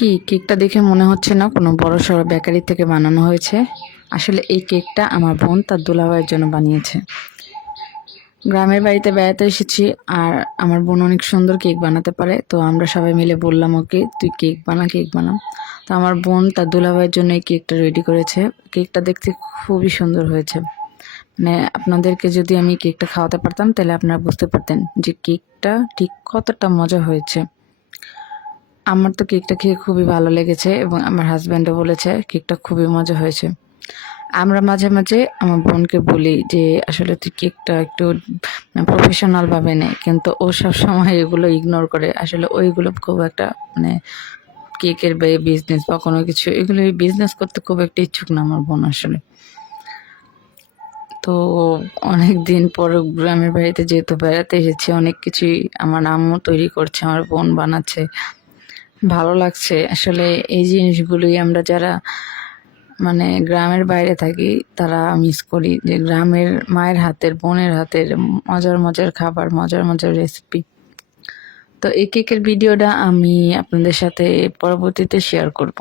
কি কেকটা দেখে মনে হচ্ছে না কোনো বড়সড় বেকারি থেকে বানানো হয়েছে। আসলে এই কেকটা আমার বোন তার দুলাভাইয়ের জন্য বানিয়েছে। গ্রামের বাড়িতে বেড়াতে এসেছি, আর আমার বোন অনেক সুন্দর কেক বানাতে পারে। তো আমরা সবাই মিলে বললাম ওকে, তুই কেক বানা, কেক বানা। তো আমার বোন তার দুলাভাইয়ের জন্য এই কেকটা রেডি করেছে। কেকটা দেখতে খুবই সুন্দর হয়েছে। মানে আপনাদেরকে যদি আমি কেকটা খাওয়াতে পারতাম তাহলে আপনারা বুঝতে পারতেন যে কেকটা ঠিক কতটা মজা হয়েছে। আমার তো কেকটা খেয়ে খুবই ভালো লেগেছে এবং আমার হাজব্যান্ডও বলেছে কেকটা খুবই মজা হয়েছে। আমরা মাঝে মাঝে আমার বোনকে বলি যে আসলে তুই কেকটা একটু প্রফেশনাল ভাবে নে, কিন্তু ও সবসময় এগুলো ইগনোর করে। আসলে ওইগুলো খুব একটা মানে কেকের বিজনেস বা কোনো কিছু এগুলো বিজনেস করতে খুব একটা ইচ্ছুক না আমার বোন আসলে। তো অনেক দিন পর গ্রামের বাড়িতে যেহেতু বেড়াতে এসেছি, অনেক কিছুই আমার আম্মু তৈরি করছে, আমার বোন বানাচ্ছে, ভালো লাগছে। আসলে এই জিনিসগুলোই আমরা যারা মানে গ্রামের বাইরে থাকি তারা মিস করি, যে গ্রামের মায়ের হাতের, বোনের হাতের মজার মজার খাবার, মজার মজার রেসিপি। তো এই কেকের ভিডিওটা আমি আপনাদের সাথে পরবর্তীতে শেয়ার করব।